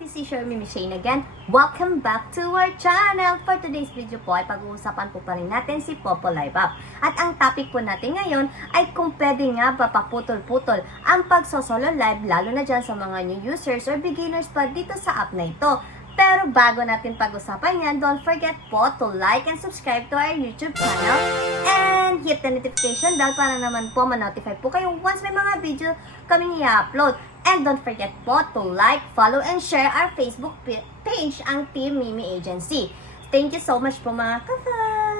This is your Mimi Shane again. Welcome back to our channel. For today's video po ay pag-uusapan po pa rin natin si Popo Live App. At ang topic po natin ngayon ay kung pwede nga ba paputol-putol ang pagsosolo live lalo na dyan sa mga new users or beginners pa dito sa app na ito. Pero bago natin pag-usapan yan, don't forget po to like and subscribe to our YouTube channel and hit the notification bell para naman po ma-notify po kayo once may mga video kaming i-upload. And don't forget po to like, follow, and share our Facebook page, ang Team Mimi Agency. Thank you so much po mga ka-fam!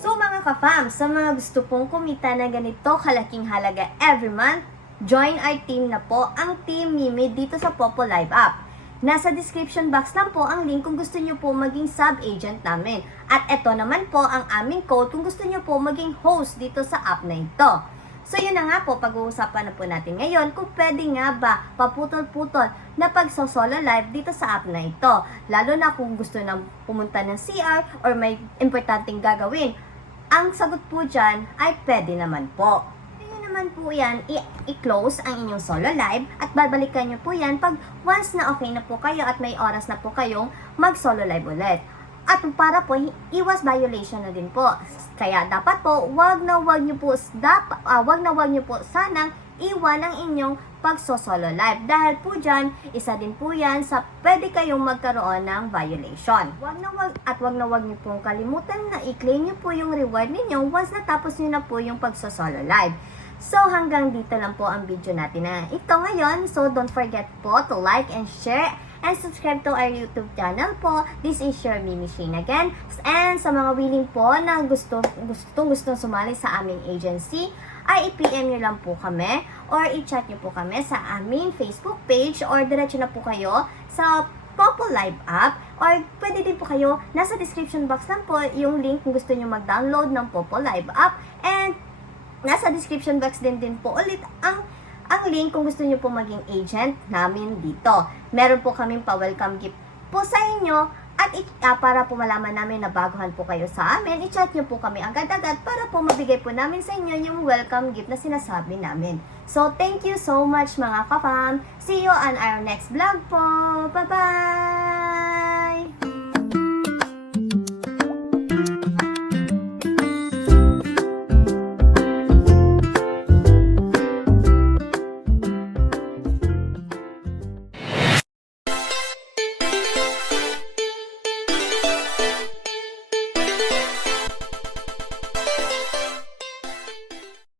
So mga ka-fam, sa mga gusto pong kumita na ganito kalaking halaga every month, join our team na po, ang Team Mimi dito sa Popo Live App. Nasa description box lang po ang link kung gusto nyo po maging sub-agent namin. At ito naman po ang aming code kung gusto nyo po maging host dito sa app na ito. So yun na nga po, pag-uusapan na po natin ngayon kung pwede nga ba paputol-putol na pagsosolo live dito sa app na ito. Lalo na kung gusto nang pumunta ng CR or may importanteng gagawin. Ang sagot po dyan ay pwede naman po. Naman po yan, i-close ang inyong solo live at babalikan nyo po yan pag once na okay na po kayo at may oras na po kayong mag-solo live ulit. At para po, iwas violation na din po. Kaya dapat po, wag na wag nyo po sanang iwan ang inyong pag-solo live. Dahil po dyan, isa din po yan sa pwede kayong magkaroon ng violation. Wag na wag nyo pong kalimutan na i-claim nyo po yung reward ninyo once natapos nyo na po yung pag-solo live. So, hanggang dito lang po ang video natin na ito ngayon. So, don't forget po to like and share and subscribe to our YouTube channel po. This is your Mimi Shane again. And sa mga willing po na gustong sumali sa aming agency, ay i-PM nyo lang po kami or i-chat nyo po kami sa aming Facebook page or diretso na po kayo sa Popo Live App or pwede din po kayo, nasa description box lang po yung link kung gusto nyo mag-download ng Popo Live App and nasa description box din po ulit ang link kung gusto nyo po maging agent namin dito. Meron po kaming pa-welcome gift po sa inyo at para po malaman namin na baguhan po kayo sa amin, i-chat nyo po kami agad-agad para po mabigay po namin sa inyo yung welcome gift na sinasabi namin. So, thank you so much mga ka-fam. See you on our next vlog po. Bye-bye!